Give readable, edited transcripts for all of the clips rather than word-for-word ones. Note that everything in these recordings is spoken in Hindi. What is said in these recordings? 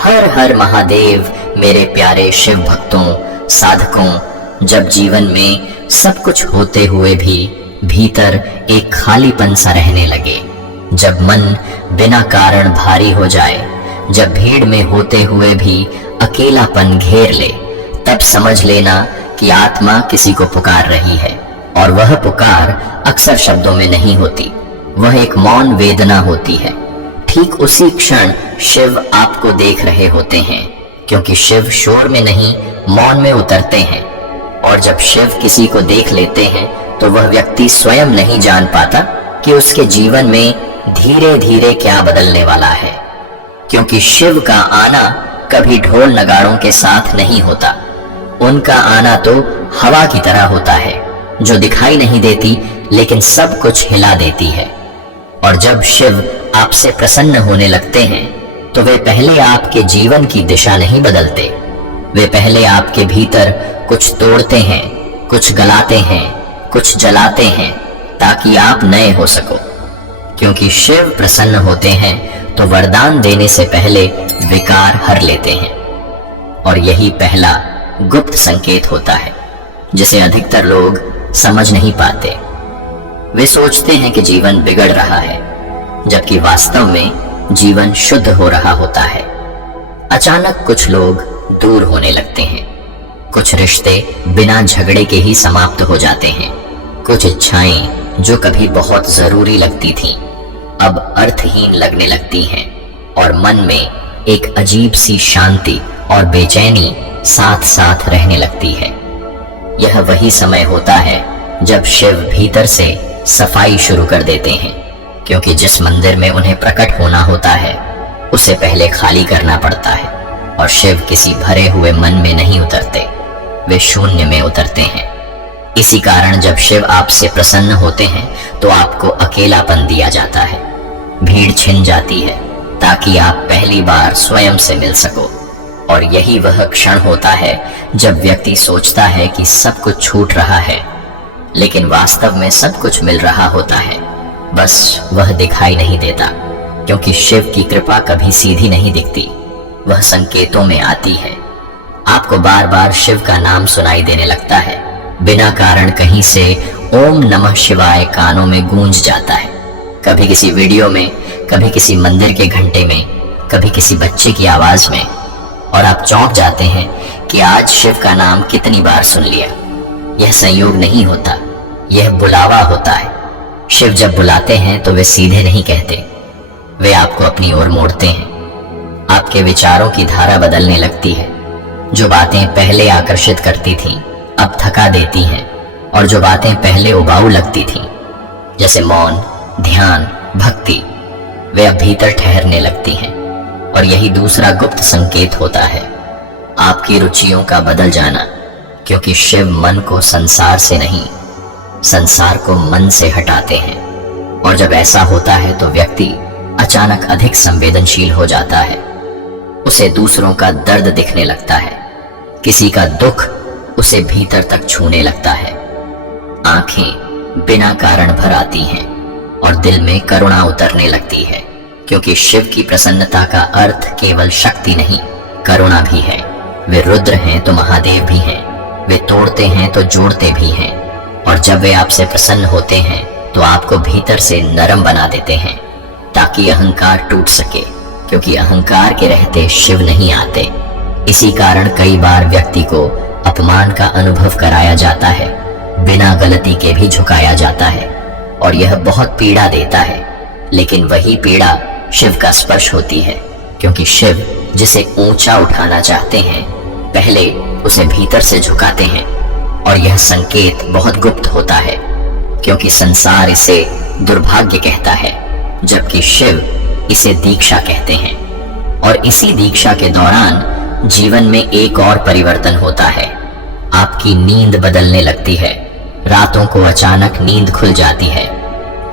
हर हर महादेव मेरे प्यारे शिव भक्तों साधकों। जब जीवन में सब कुछ होते हुए भी भीतर एक खालीपन सा रहने लगे, जब मन बिना कारण भारी हो जाए, जब भीड़ में होते हुए भी अकेलापन घेर ले, तब समझ लेना कि आत्मा किसी को पुकार रही है। और वह पुकार अक्सर शब्दों में नहीं होती, वह एक मौन वेदना होती है। ठीक उसी क्षण शिव आपको देख रहे होते हैं, क्योंकि शिव शोर में नहीं मौन में उतरते हैं। और जब शिव किसी को देख लेते हैं तो वह व्यक्ति स्वयं नहीं जान पाता कि उसके जीवन में धीरे धीरे क्या बदलने वाला है, क्योंकि शिव का आना कभी ढोल नगाड़ों के साथ नहीं होता। उनका आना तो हवा की तरह होता है, जो दिखाई नहीं देती लेकिन सब कुछ हिला देती है। और जब शिव आपसे प्रसन्न होने लगते हैं तो वे पहले आपके जीवन की दिशा नहीं बदलते, वे पहले आपके भीतर कुछ तोड़ते हैं, कुछ गलाते हैं, कुछ जलाते हैं, ताकि आप नए हो सको। क्योंकि शिव प्रसन्न होते हैं तो वरदान देने से पहले विकार हर लेते हैं। और यही पहला गुप्त संकेत होता है, जिसे अधिकतर लोग समझ नहीं पाते। वे सोचते हैं कि जीवन बिगड़ रहा है, जबकि वास्तव में जीवन शुद्ध हो रहा होता है। अचानक कुछ लोग दूर होने लगते हैं, कुछ रिश्ते बिना झगड़े के ही समाप्त हो जाते हैं, कुछ इच्छाएं जो कभी बहुत जरूरी लगती थीं, अब अर्थहीन लगने लगती हैं, और मन में एक अजीब सी शांति और बेचैनी साथ साथ रहने लगती है। यह वही समय होता है जब शिव भीतर से सफाई शुरू कर देते हैं, क्योंकि जिस मंदिर में उन्हें प्रकट होना होता है उसे पहले खाली करना पड़ता है। और शिव किसी भरे हुए मन में नहीं उतरते, वे शून्य में उतरते हैं। इसी कारण जब शिव आपसे प्रसन्न होते हैं तो आपको अकेलापन दिया जाता है, भीड़ छिन जाती है, ताकि आप पहली बार स्वयं से मिल सको। और यही वह क्षण होता है जब व्यक्ति सोचता है कि सब कुछ छूट रहा है, लेकिन वास्तव में सब कुछ मिल रहा होता है, बस वह दिखाई नहीं देता। क्योंकि शिव की कृपा कभी सीधी नहीं दिखती, वह संकेतों में आती है। आपको बार बार शिव का नाम सुनाई देने लगता है, बिना कारण कहीं से ओम नमः शिवाय कानों में गूंज जाता है। कभी किसी वीडियो में, कभी किसी मंदिर के घंटे में, कभी किसी बच्चे की आवाज में, और आप चौंक जाते हैं कि आज शिव का नाम कितनी बार सुन लिया। यह संयोग नहीं होता, यह बुलावा होता है। शिव जब बुलाते हैं तो वे सीधे नहीं कहते, वे आपको अपनी ओर मोड़ते हैं। आपके विचारों की धारा बदलने लगती है। जो बातें पहले आकर्षित करती थीं, अब थका देती हैं, और जो बातें पहले उबाऊ लगती थीं, जैसे मौन, ध्यान, भक्ति, वे अब भीतर ठहरने लगती हैं। और यही दूसरा गुप्त संकेत होता है, आपकी रुचियों का बदल जाना। क्योंकि शिव मन को संसार से नहीं, संसार को मन से हटाते हैं। और जब ऐसा होता है तो व्यक्ति अचानक अधिक संवेदनशील हो जाता है, उसे दूसरों का दर्द दिखने लगता है, किसी का दुख उसे भीतर तक छूने लगता है। आंखें बिना कारण भर आती हैं और दिल में करुणा उतरने लगती है, क्योंकि शिव की प्रसन्नता का अर्थ केवल शक्ति नहीं, करुणा भी है। वे रुद्र हैं तो महादेव भी हैं, वे तोड़ते हैं तो जोड़ते भी हैं। और जब वे आपसे प्रसन्न होते हैं तो आपको भीतर से नरम बना देते हैं, ताकि अहंकार टूट सके, क्योंकि अहंकार के रहते शिव नहीं आते। इसी कारण कई बार व्यक्ति को अपमान का अनुभव कराया जाता है, बिना गलती के भी झुकाया जाता है, और यह बहुत पीड़ा देता है। लेकिन वही पीड़ा शिव का स्पर्श होती है, क्योंकि शिव जिसे ऊंचा उठाना चाहते हैं, पहले उसे भीतर से झुकाते हैं। और यह संकेत बहुत गुप्त होता है, क्योंकि संसार इसे दुर्भाग्य कहता है, जबकि शिव इसे दीक्षा कहते हैं। और इसी दीक्षा के दौरान जीवन में एक और परिवर्तन होता है, आपकी नींद बदलने लगती है। रातों को अचानक नींद खुल जाती है,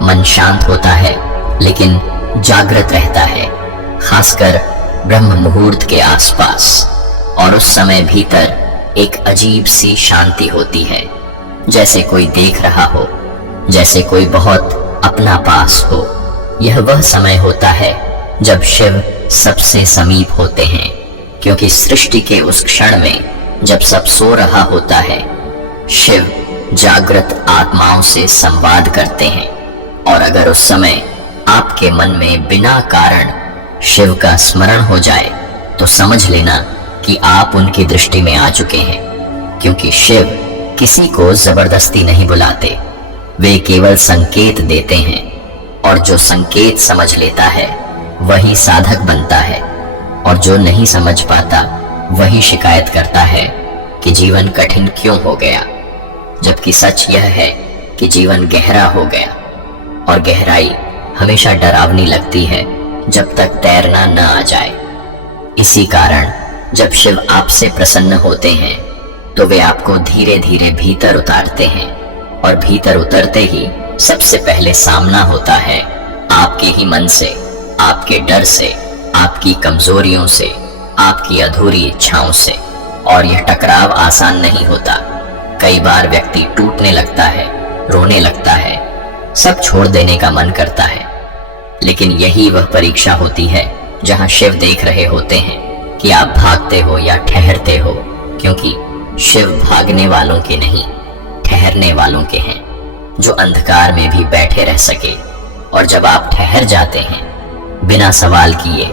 मन शांत होता है लेकिन जागृत रहता है, खासकर ब्रह्म मुहूर्त के आसपास। और उस समय भीतर एक अजीब सी शांति होती है, जैसे कोई देख रहा हो, जैसे कोई बहुत अपना पास हो। यह वह समय होता है जब शिव सबसे समीप होते हैं, क्योंकि सृष्टि के उस क्षण में जब सब सो रहा होता है, शिव जागृत आत्माओं से संवाद करते हैं। और अगर उस समय आपके मन में बिना कारण शिव का स्मरण हो जाए तो समझ लेना कि आप उनकी दृष्टि में आ चुके हैं, क्योंकि शिव किसी को जबरदस्ती नहीं बुलाते, वे केवल संकेत देते हैं। और जो संकेत समझ लेता है वही साधक बनता है, और जो नहीं समझ पाता वही शिकायत करता है कि जीवन कठिन क्यों हो गया। जबकि सच यह है कि जीवन गहरा हो गया, और गहराई हमेशा डरावनी लगती है जब तक तैरना न आ जाए। इसी कारण जब शिव आपसे प्रसन्न होते हैं तो वे आपको धीरे धीरे भीतर उतारते हैं, और भीतर उतरते ही सबसे पहले सामना होता है आपके ही मन से, आपके डर से, आपकी कमजोरियों से, आपकी अधूरी इच्छाओं से। और यह टकराव आसान नहीं होता। कई बार व्यक्ति टूटने लगता है, रोने लगता है, सब छोड़ देने का मन करता है। लेकिन यही वह परीक्षा होती है जहां शिव देख रहे होते हैं कि आप भागते हो या ठहरते हो, क्योंकि शिव भागने वालों के नहीं, ठहरने वालों के हैं, जो अंधकार में भी बैठे रह सके। और जब आप ठहर जाते हैं बिना सवाल किए,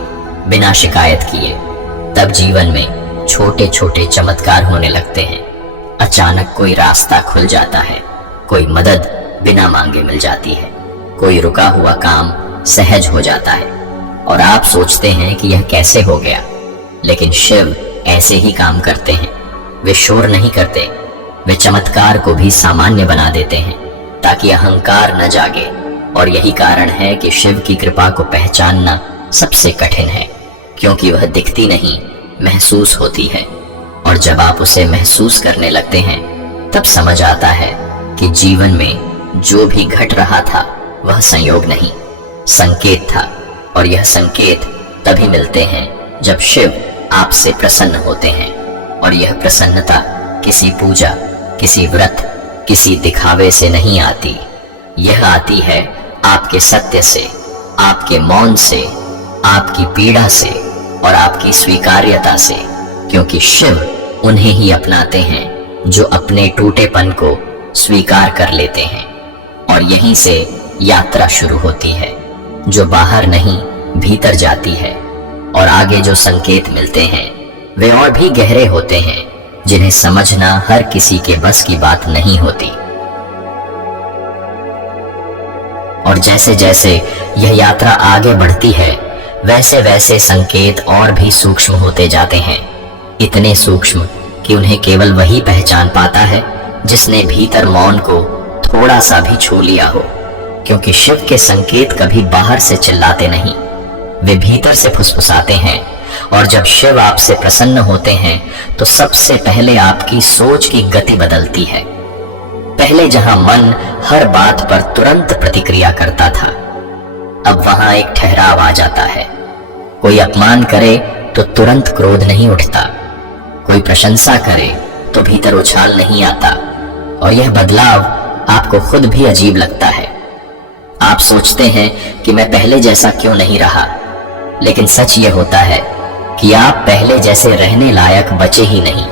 बिना शिकायत किए, तब जीवन में छोटे छोटे चमत्कार होने लगते हैं। अचानक कोई रास्ता खुल जाता है, कोई मदद बिना मांगे मिल जाती है, कोई रुका हुआ काम सहज हो जाता है, और आप सोचते हैं कि यह कैसे हो गया। लेकिन शिव ऐसे ही काम करते हैं। वे शोर नहीं करते, वे चमत्कार को भी सामान्य बना देते हैं ताकि अहंकार न जागे। और यही कारण है कि शिव की कृपा को पहचानना सबसे कठिन है, क्योंकि वह दिखती नहीं, महसूस होती है। और जब आप उसे महसूस करने लगते हैं तब समझ आता है कि जीवन में जो भी घट रहा था वह संयोग नहीं, संकेत था। और यह संकेत तभी मिलते हैं जब शिव आपसे प्रसन्न होते हैं। और यह प्रसन्नता किसी पूजा, किसी व्रत, किसी दिखावे से नहीं आती। यह आती है आपके सत्य से, आपके मौन से, आपकी पीड़ा से और आपकी स्वीकार्यता से, क्योंकि शिव उन्हें ही अपनाते हैं जो अपने टूटेपन को स्वीकार कर लेते हैं। और यहीं से यात्रा शुरू होती है, जो बाहर नहीं भीतर जाती है। और आगे जो संकेत मिलते हैं वे और भी गहरे होते हैं, जिन्हें समझना हर किसी के बस की बात नहीं होती। और जैसे जैसे यह यात्रा आगे बढ़ती है वैसे वैसे संकेत और भी सूक्ष्म होते जाते हैं, इतने सूक्ष्म कि उन्हें केवल वही पहचान पाता है जिसने भीतर मौन को थोड़ा सा भी छू लिया हो। क्योंकि शिव के संकेत कभी बाहर से चिल्लाते नहीं, वे भीतर से फुसफुसाते हैं। और जब शिव आपसे प्रसन्न होते हैं तो सबसे पहले आपकी सोच की गति बदलती है। पहले जहां मन हर बात पर तुरंत प्रतिक्रिया करता था, अब वहां एक ठहराव आ जाता है। कोई अपमान करे तो तुरंत क्रोध नहीं उठता, कोई प्रशंसा करे तो भीतर उछाल नहीं आता। और यह बदलाव आपको खुद भी अजीब लगता है। आप सोचते हैं कि मैं पहले जैसा क्यों नहीं रहा, लेकिन सच यह होता है कि आप पहले जैसे रहने लायक बचे ही नहीं,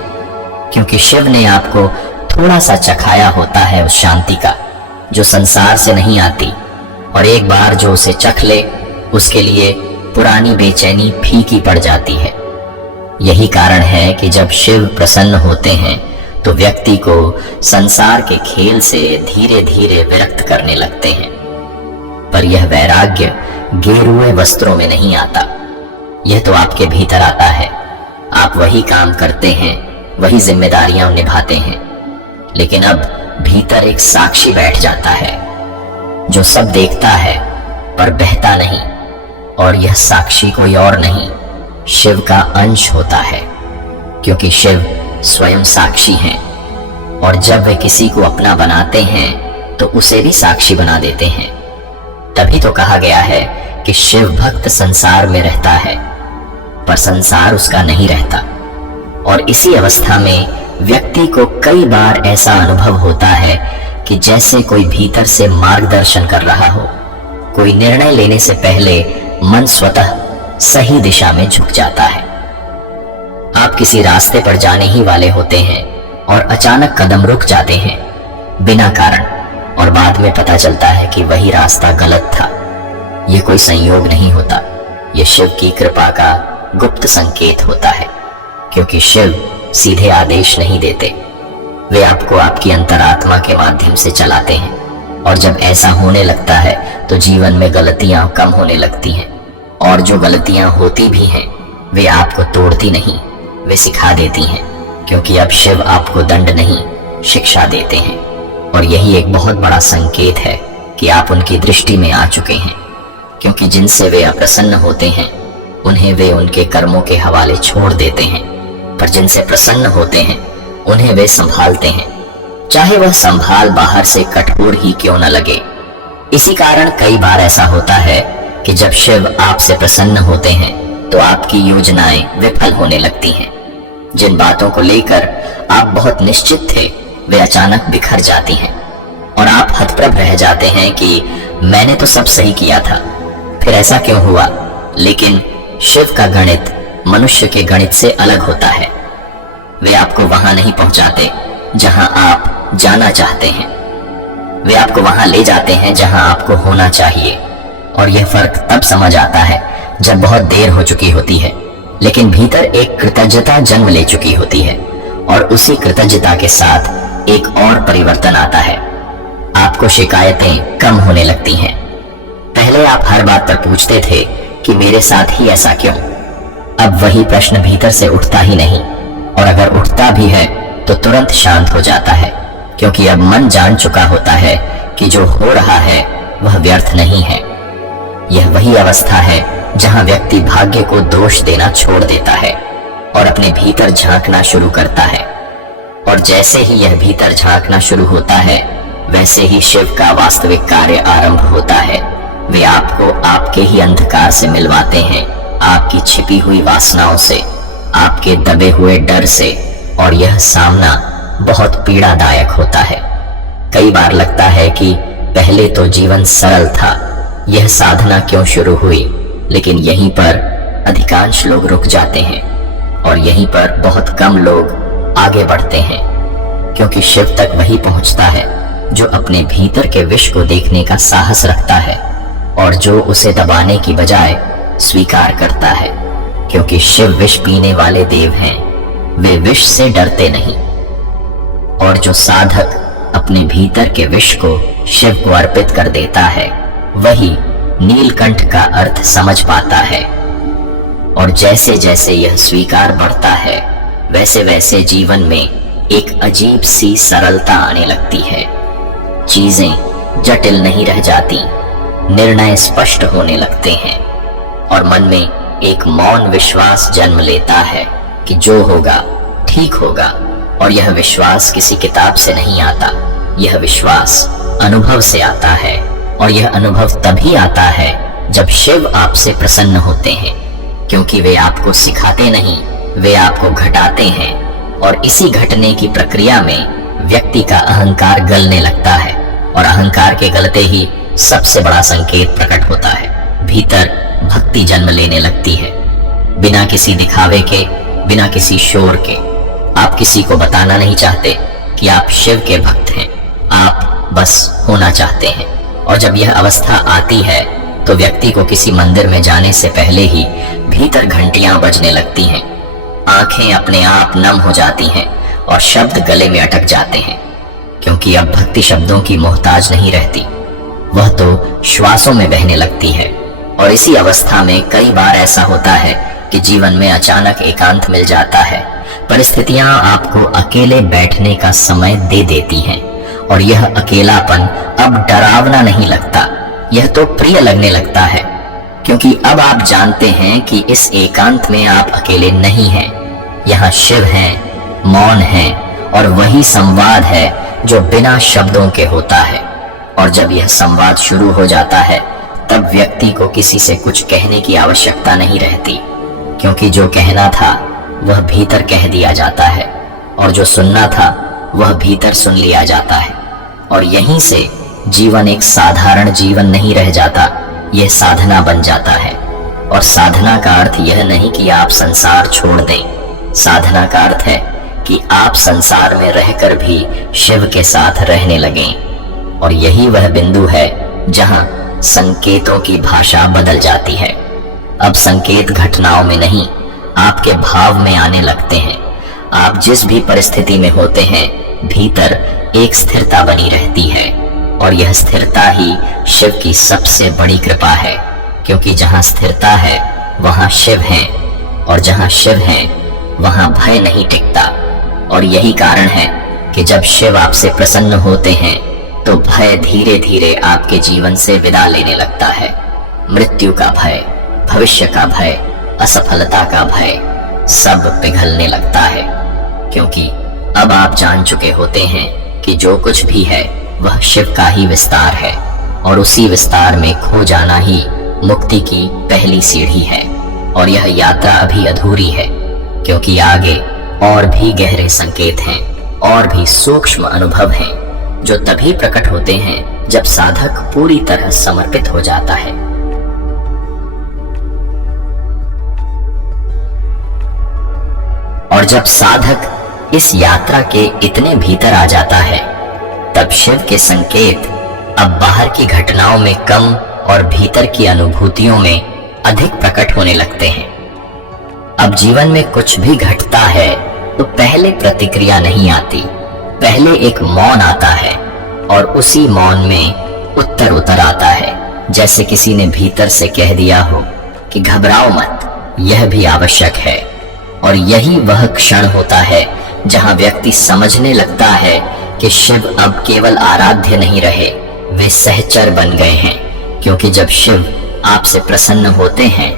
क्योंकि शिव ने आपको थोड़ा सा चखाया होता है उस शांति का जो संसार से नहीं आती। और एक बार जो उसे चख ले उसके लिए पुरानी बेचैनी फीकी पड़ जाती है। यही कारण है कि जब शिव प्रसन्न होते हैं तो व्यक्ति को संसार के खेल से धीरे धीरे विरक्त करने लगते हैं। पर यह वैराग्य गेरुए वस्त्रों में नहीं आता, यह तो आपके भीतर आता है। आप वही काम करते हैं, वही जिम्मेदारियां निभाते हैं, लेकिन अब भीतर एक साक्षी बैठ जाता है जो सब देखता है पर बहता नहीं। और यह साक्षी कोई और नहीं, शिव का अंश होता है, क्योंकि शिव स्वयं साक्षी हैं। और जब वे किसी को अपना बनाते हैं तो उसे भी साक्षी बना देते हैं। तभी तो कहा गया है कि शिव भक्त संसार में रहता है पर संसार उसका नहीं रहता। और इसी अवस्था में व्यक्ति को कई बार ऐसा अनुभव होता है कि जैसे कोई भीतर से मार्गदर्शन कर रहा हो। कोई निर्णय लेने से पहले मन स्वतः सही दिशा में झुक जाता है। आप किसी रास्ते पर जाने ही वाले होते हैं और अचानक कदम रुक जाते हैं बिना कारण, और बाद में पता चलता है कि वही रास्ता गलत था। यह कोई संयोग नहीं होता, यह शिव की कृपा का गुप्त संकेत होता है, क्योंकि शिव सीधे आदेश नहीं देते, वे आपको आपकी अंतरात्मा के माध्यम से चलाते हैं। और जब ऐसा होने लगता है तो जीवन में गलतियां कम होने लगती हैं, और जो गलतियां होती भी हैं वे आपको तोड़ती नहीं, वे सिखा देती हैं, क्योंकि अब शिव आपको दंड नहीं शिक्षा देते हैं। और यही एक बहुत बड़ा संकेत है कि आप उनकी दृष्टि में आ चुके हैं, क्योंकि जिनसे वे अप्रसन्न होते हैं उन्हें वे उनके कर्मों के हवाले छोड़ देते हैं, पर जिनसे प्रसन्न होते हैं उन्हें वे संभालते हैं, चाहे वह संभाल बाहर से कठोर ही क्यों न लगे। इसी कारण कई बार ऐसा होता है कि जब शिव आपसे प्रसन्न होते हैं तो आपकी योजनाएं विफल होने लगती हैं। जिन बातों को लेकर आप बहुत निश्चित थे वे अचानक बिखर जाती हैं, और आप हतप्रभ रह जाते हैं कि मैंने तो सब सही किया था, फिर ऐसा क्यों हुआ। लेकिन शिव का गणित मनुष्य के गणित से अलग होता है। वे आपको वहां नहीं पहुंचाते जहां आप जाना चाहते हैं, वे आपको वहां ले जाते हैं जहां आपको होना चाहिए। और यह फर्क तब समझ आता है जब बहुत देर हो चुकी होती है, लेकिन भीतर एक कृतज्ञता जन्म ले चुकी होती है, और उसी कृतज्ञता के साथ एक और परिवर्तन आता है। आपको शिकायतें कम होने लगती हैं। पहले आप हर बात पर पूछते थे कि मेरे साथ ही ऐसा क्यों। अब वही प्रश्न भीतर से उठता ही नहीं, और अगर उठता भी है तो तुरंत शांत हो जाता है, क्योंकि अब मन जान चुका होता है कि जो हो रहा है वह व्यर्थ नहीं है। यह वही अवस्था है जहां व्यक्ति भाग्य को दोष देना छोड़ देता है और अपने भीतर झांकना शुरू करता है। और जैसे ही यह भीतर झांकना शुरू होता है वैसे ही शिव का वास्तविक कार्य आरंभ होता है। वे आपको आपके ही अंधकार से मिलवाते हैं, आपकी छिपी हुई वासनाओं से, आपके दबे हुए डर से, और यह सामना बहुत पीड़ादायक होता है। कई बार लगता है कि पहले तो जीवन सरल था, यह साधना क्यों शुरू हुई। लेकिन यहीं पर अधिकांश लोग रुक जाते हैं, और यहीं पर बहुत कम लोग आगे बढ़ते हैं, क्योंकि शिव तक वही पहुंचता है जो अपने भीतर के विष को देखने का साहस रखता है, और जो उसे दबाने की बजाय स्वीकार करता है, क्योंकि शिव विष पीने वाले देव हैं, वे विष से डरते नहीं। और जो साधक अपने भीतर के विष को शिव को अर्पित कर देता है वही नीलकंठ का अर्थ समझ पाता है। और जैसे जैसे यह स्वीकार बढ़ता है वैसे वैसे जीवन में एक अजीब सी सरलता आने लगती है। चीजें जटिल नहीं रह जाती, निर्णय स्पष्ट होने लगते हैं, और मन में एक मौन विश्वास जन्म लेता है कि जो होगा ठीक होगा। और यह विश्वास किसी किताब से नहीं आता, यह विश्वास अनुभव से आता है, और यह अनुभव तभी आता है जब शिव आपसे प्रसन्न होते हैं, क्योंकि वे आपको सिखाते नहीं, वे आपको घटाते हैं। और इसी घटने की प्रक्रिया में व्यक्ति का अहंकार गलने लगता है, और अहंकार के गलते ही सबसे बड़ा संकेत प्रकट होता है। भीतर भक्ति जन्म लेने लगती है, बिना किसी दिखावे के, बिना किसी शोर के। आप किसी को बताना नहीं चाहते कि आप शिव के भक्त हैं, आप बस होना चाहते हैं। और जब यह अवस्था आती है तो व्यक्ति को किसी मंदिर में जाने से पहले ही भीतर घंटियां बजने लगती हैं, आंखें अपने आप नम हो जाती हैं, और शब्द गले में अटक जाते हैं, क्योंकि अब भक्ति शब्दों की मोहताज नहीं रहती, वह तो श्वासों में बहने लगती है। और इसी अवस्था में कई बार ऐसा होता है कि जीवन में अचानक एकांत मिल जाता है, परिस्थितियां आपको अकेले बैठने का समय दे देती हैं, और यह अकेलापन अब डरावना नहीं लगता, यह तो प्रिय लगने लगता है, क्योंकि अब आप जानते हैं कि इस एकांत में आप अकेले नहीं हैं। यहाँ शिव हैं, मौन हैं, और वही संवाद है जो बिना शब्दों के होता है। और जब यह संवाद शुरू हो जाता है तब व्यक्ति को किसी से कुछ कहने की आवश्यकता नहीं रहती, क्योंकि जो कहना था वह भीतर कह दिया जाता है, और जो सुनना था वह भीतर सुन लिया जाता है। और यहीं से जीवन एक साधारण जीवन नहीं रह जाता, यह साधना बन जाता है। और साधना का अर्थ यह नहीं कि आप संसार छोड़ दें, साधना का अर्थ है कि आप संसार में रहकर भी शिव के साथ रहने लगें। और यही वह बिंदु है जहां संकेतों की भाषा बदल जाती है। अब संकेत घटनाओं में नहीं, आपके भाव में आने लगते हैं। आप जिस भी परिस्थिति में होते हैं, भीतर एक स्थिरता बनी रहती है। और यह स्थिरता ही शिव की सबसे बड़ी कृपा है, क्योंकि जहां स्थिरता है वहां शिव है, और जहां शिव है वहां भय नहीं टिकता। और यही कारण है कि जब शिव आपसे प्रसन्न होते हैं तो भय धीरे धीरे आपके जीवन से विदा लेने लगता है। मृत्यु का भय, भविष्य का भय, असफलता का भय सब पिघलने लगता है, क्योंकि अब आप जान चुके होते हैं कि जो कुछ भी है वह शिव का ही विस्तार है, और उसी विस्तार में खो जाना ही मुक्ति की पहली सीढ़ी है। और यह यात्रा अभी अधूरी है, क्योंकि आगे और भी गहरे संकेत हैं, और भी सूक्ष्म अनुभव हैं, जो तभी प्रकट होते हैं जब साधक पूरी तरह समर्पित हो जाता है। और जब साधक इस यात्रा के इतने भीतर आ जाता है, तब शिव के संकेत अब बाहर की घटनाओं में कम और भीतर की अनुभूतियों में अधिक प्रकट होने लगते हैं। अब जीवन में कुछ भी घटता है तो पहले प्रतिक्रिया नहीं आती, पहले एक मौन आता है, और उसी मौन में उत्तर उतर आता है, जैसे किसी ने भीतर से कह दिया हो कि घबराओ मत, यह भी आवश्यक है। और यही वह क्षण होता है जहां व्यक्ति समझने लगता है कि शिव अब केवल आराध्य नहीं रहे, वे सहचर बन गए हैं। क्योंकि जब शिव आपसे प्रसन्न होते हैं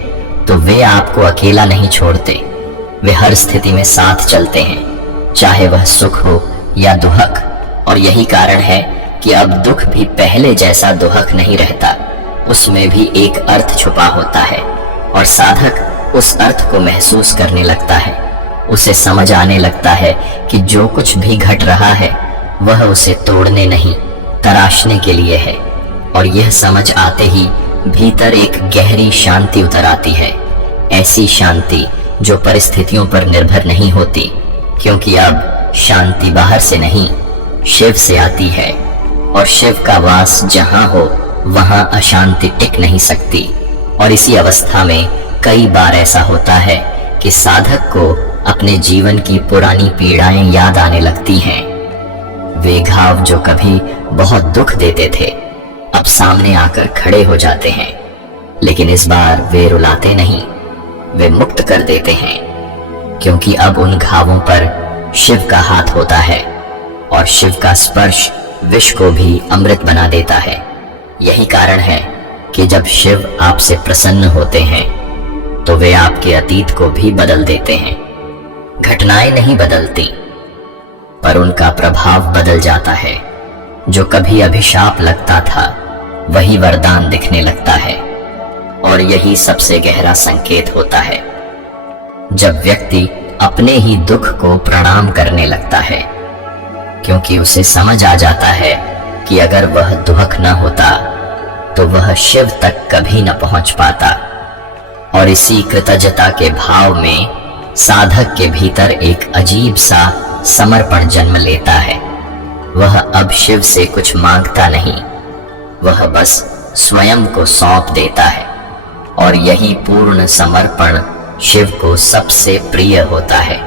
तो वे आपको अकेला नहीं छोड़ते, वे हर स्थिति में साथ चलते हैं, चाहे वह सुख हो या दुहक। और यही कारण है कि अब दुख भी पहले जैसा दुहक नहीं रहता, उसमें भी एक अर्थ छुपा होता है, और साधक उस अर्थ को महसूस करने लगता है। उसे समझ आने लगता है कि जो कुछ भी घट रहा है वह उसे तोड़ने नहीं, तराशने के लिए है। और यह समझ आते ही भीतर एक गहरी शांति उतर आती है, ऐसी शांति जो परिस्थितियों पर निर्भर नहीं होती, क्योंकि अब शांति बाहर से नहीं, शिव से आती है। और शिव का वास जहां हो वहां अशांति टिक नहीं सकती। और इसी अवस्था में कई बार ऐसा होता है कि साधक को अपने जीवन की पुरानी पीड़ाएं याद आने लगती हैं। वे घाव जो कभी बहुत दुख देते थे अब सामने आकर खड़े हो जाते हैं, लेकिन इस बार वे रुलाते नहीं, वे मुक्त कर देते हैं, क्योंकि अब उन घावों पर शिव का हाथ होता है, और शिव का स्पर्श विष को भी अमृत बना देता है। यही कारण है कि जब शिव आपसे प्रसन्न होते हैं तो वे आपके अतीत को भी बदल देते हैं। घटनाएं नहीं बदलती, पर उनका प्रभाव बदल जाता है। जो कभी अभिशाप लगता था वही वरदान दिखने लगता है। और यही सबसे गहरा संकेत होता है, जब व्यक्ति अपने ही दुख को प्रणाम करने लगता है, क्योंकि उसे समझ आ जाता है कि अगर वह दुख न होता तो वह शिव तक कभी न पहुंच पाता। और इसी कृतज्ञता के भाव में साधक के भीतर एक अजीब सा समर्पण जन्म लेता है। वह अब शिव से कुछ मांगता नहीं, वह बस स्वयं को सौंप देता है। और यही पूर्ण समर्पण शिव को सबसे प्रिय होता है,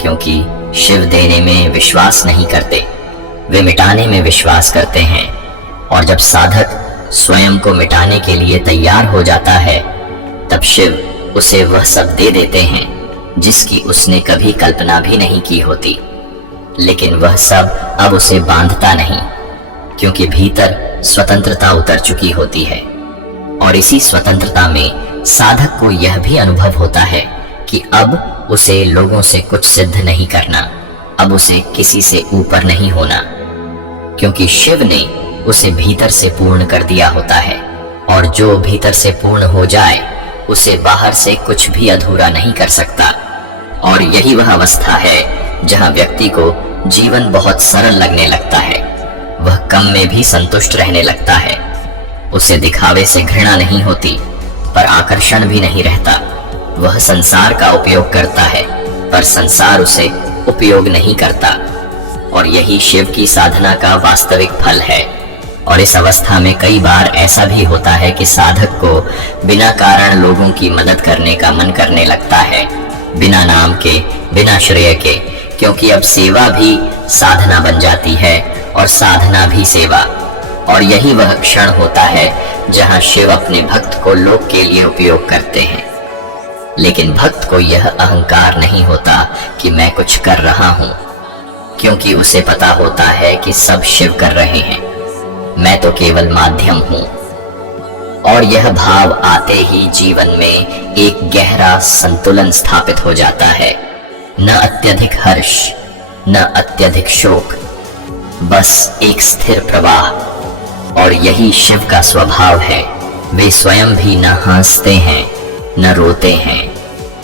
क्योंकि शिव देने में विश्वास नहीं करते, वे मिटाने में विश्वास करते हैं। और जब साधक स्वयं को मिटाने के लिए तैयार हो जाता है, तब शिव उसे वह सब दे देते हैं जिसकी उसने कभी कल्पना भी नहीं की होती। लेकिन वह सब अब उसे बांधता नहीं, क्योंकि भीतर स्वतंत्रता उतर चुकी होती है। और इसी स्वतंत्रता में साधक को यह भी अनुभव होता है कि अब उसे लोगों से कुछ सिद्ध नहीं करना, अब उसे किसी से ऊपर नहीं होना, क्योंकि शिव ने उसे भीतर से पूर्ण कर दिया होता है। और जो भीतर से पूर्ण हो जाए उसे बाहर से कुछ भी अधूरा नहीं कर सकता। और यही वह अवस्था है जहां व्यक्ति को जीवन बहुत सरल लगने लगता है, वह कम में भी संतुष्ट रहने लगता है, उसे दिखावे से घृणा नहीं होती पर आकर्षण भी नहीं रहता। वह संसार का उपयोग करता है पर संसार उसे उपयोग नहीं करता। और यही शिव की साधना का वास्तविक फल है। और इस अवस्था में कई बार ऐसा भी होता है कि साधक को बिना कारण लोगों की मदद करने का मन करने लगता है, बिना नाम के, बिना श्रेय के, क्योंकि अब सेवा भी साधना बन जाती है और साधना भी सेवा। और यही वह क्षण होता है जहां शिव अपने भक्त को लोक के लिए उपयोग करते हैं। लेकिन भक्त को यह अहंकार नहीं होता कि मैं कुछ कर रहा हूं, क्योंकि उसे पता होता है कि सब शिव कर रहे हैं, मैं तो केवल माध्यम हूं। और यह भाव आते ही जीवन में एक गहरा संतुलन स्थापित हो जाता है। न अत्यधिक हर्ष, न अत्यधिक शोक, बस एक स्थिर प्रवाह। और यही शिव का स्वभाव है। वे स्वयं भी न हंसते हैं, न रोते हैं,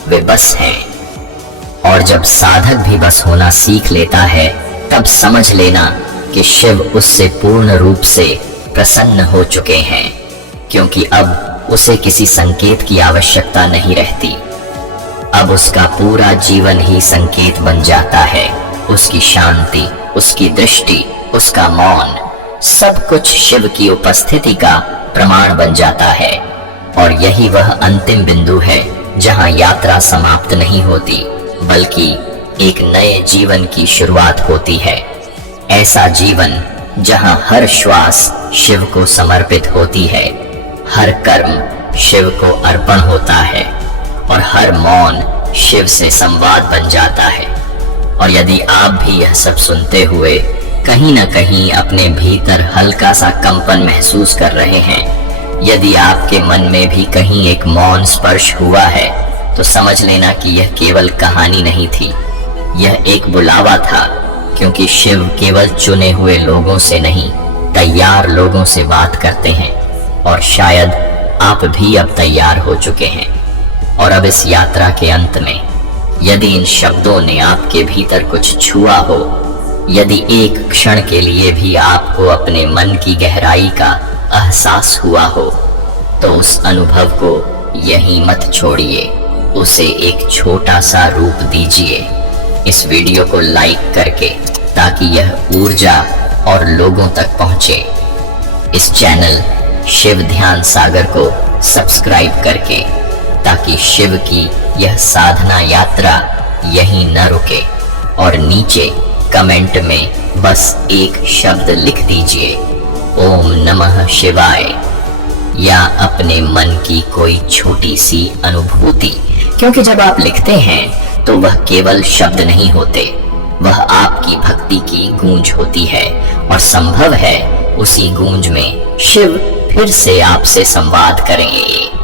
वे बस हैं। और जब साधक भी बस होना सीख लेता है, तब समझ लेना कि शिव उससे पूर्ण रूप से प्रसन्न हो चुके हैं, क्योंकि अब उसे किसी संकेत की आवश्यकता नहीं रहती। अब उसका पूरा जीवन ही संकेत बन जाता है। उसकी शांति, उसकी दृष्टि, उसका मौन, सब कुछ शिव की उपस्थिति का प्रमाण बन जाता है। और यही वह अंतिम बिंदु है जहां यात्रा समाप्त नहीं होती, बल्कि एक नए जीवन की शुरुआत होती है। ऐसा जीवन जहां हर श्वास शिव को समर्पित होती है, हर कर्म शिव को अर्पण होता है और हर मौन शिव से संवाद बन जाता है। और यदि आप भी यह सब सुनते हुए कहीं न कहीं अपने भीतर हल्का सा कंपन महसूस कर रहे हैं, यदि आपके मन में भी कहीं एक मौन स्पर्श हुआ है, तो समझ लेना कि यह केवल कहानी नहीं थी, यह एक बुलावा था। क्योंकि शिव केवल चुने हुए लोगों से नहीं, तैयार लोगों से बात करते हैं। और शायद आप भी अब तैयार हो चुके हैं। और अब इस यात्रा के अंत में यदि इन शब्दों ने आपके भीतर कुछ छुआ हो, यदि एक क्षण के लिए भी आपको अपने मन की गहराई का एहसास हुआ हो, तो उस अनुभव को यहीं मत छोड़िए, उसे एक छोटा सा रूप दीजिए इस वीडियो को लाइक करके, ताकि यह ऊर्जा और लोगों तक पहुंचे। इस चैनल शिव ध्यान सागर को सब्सक्राइब करके, ताकि शिव की यह साधना यात्रा यहीं न रुके। और नीचे कमेंट में बस एक शब्द लिख दीजिए, ओम नमः शिवाय, या अपने मन की कोई छोटी सी अनुभूति। क्योंकि जब आप लिखते हैं तो वह केवल शब्द नहीं होते, वह आपकी भक्ति की गूंज होती है। और संभव है उसी गूंज में शिव फिर से आपसे संवाद करें।